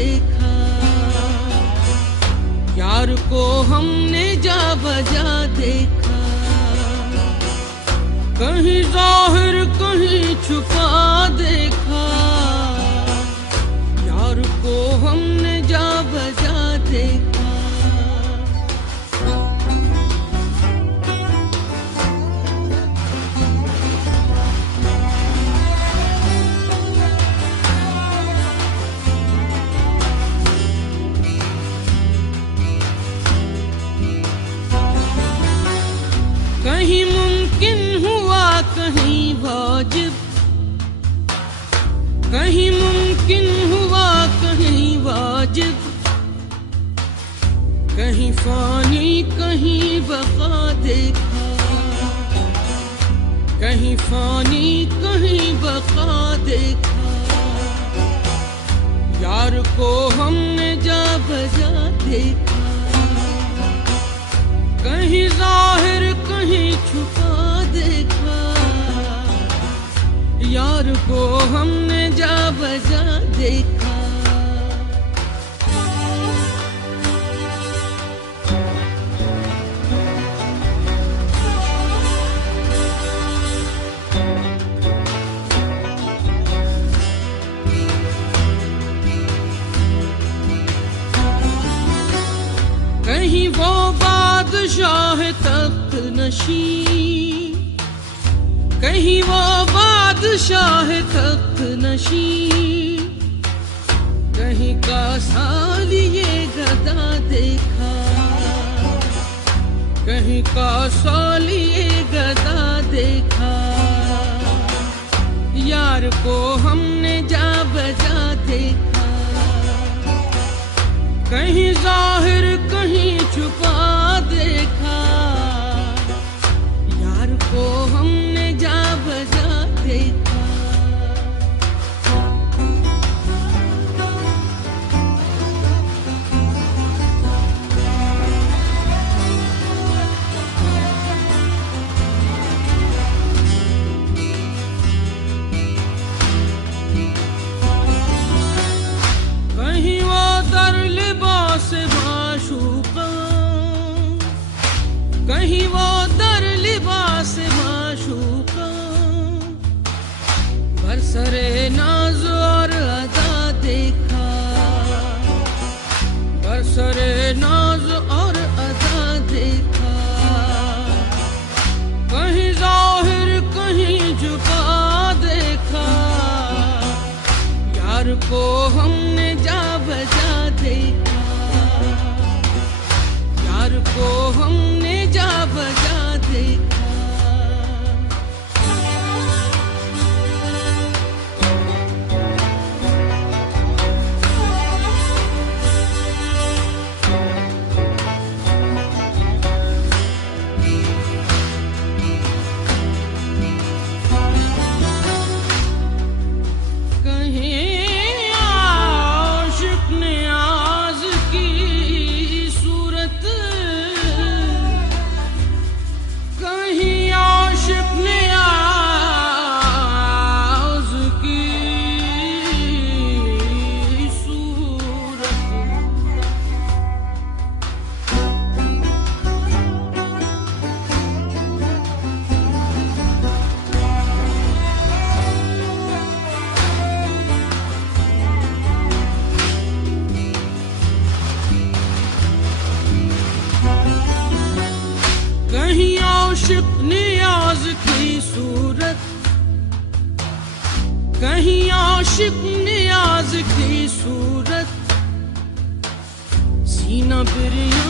देखा, यार को हमने जा बजा देखा। कहीं जाहिर कहीं छुपा देखा, यार को हमने जा बजा देखा। कहीं मुमकिन हुआ कहीं वाजिब, कहीं मुमकिन हुआ कहीं वाजिब। कहीं फानी कहीं बका देखा, कहीं फानी कहीं बका देखा। यार को हमने जा बजा देखा, कहीं जाहिर कहीं छुपा देखा। यार को हमने जा बजा देखा। कहीं वो बादशाह तख्त नशी, कहीं वो बादशाह तख्त नशी। कहीं का सालिये गदा देखा, कहीं का सालिये गदा देखा। यार को हमने जा बजा देखा, कहीं जाहिर कहीं छुपा देखा। यार को हमने जा बजा देखा। कहीं वो दर लिबास माशूका, कहीं वो दर लिबास माशूका। बरसरे नाज और अदा देखा, बरसरे नाज और अदा देखा। कहीं जाहिर कहीं झुका देखा। यार को हमने जा बजा देखा, यार को हमने जा बजा देखा। कहीं आशिक नियाज की सूरत, कहीं आशिक नियाज की सूरत। सीना बिरिया